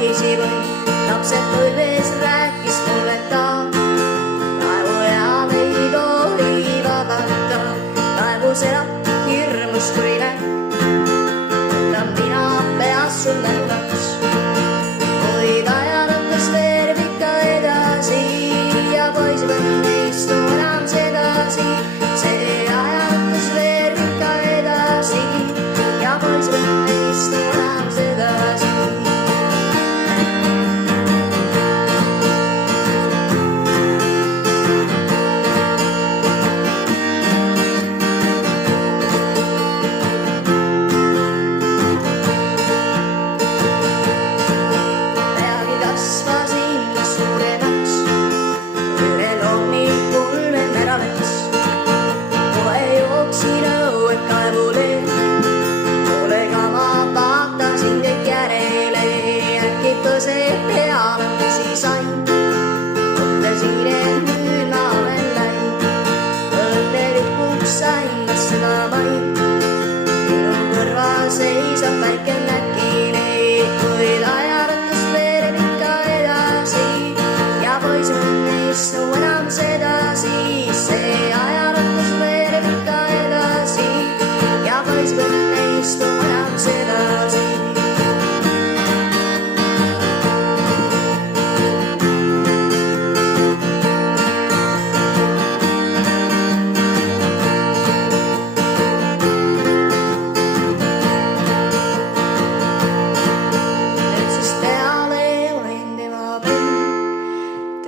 poisivõnn. Lapsed põlves rääkis mulle ta, laevujaam ei tohi vabata. Laevus elab hirmus kuri näkk, võtan mina peas sul nähtaks. Kuid ajalukus veereb ikka edasi ja poisivõnn ei istu enam sedasi. See ajalukus veereb ikka edasi ja poisivõnn ei istu enam sedasi. See peale, siis sain, mõtlesin, et nüüd ma olen läinud. Õnnelikuks sain ma seda vaid, minu kõrval seisab väike näkine, kuid ajalukus veereb ikka edasi ja poisivõnn ei istu enam sedasi. See ajalukus veereb ikka edasi ja poisivõnn ei istu enam sedasi.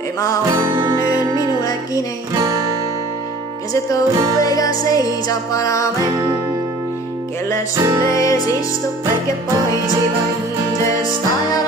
Tema on nüüd minu äkine, keset õuega seisab vanamemm, kelle süles istub väike poisivõnn, sest aja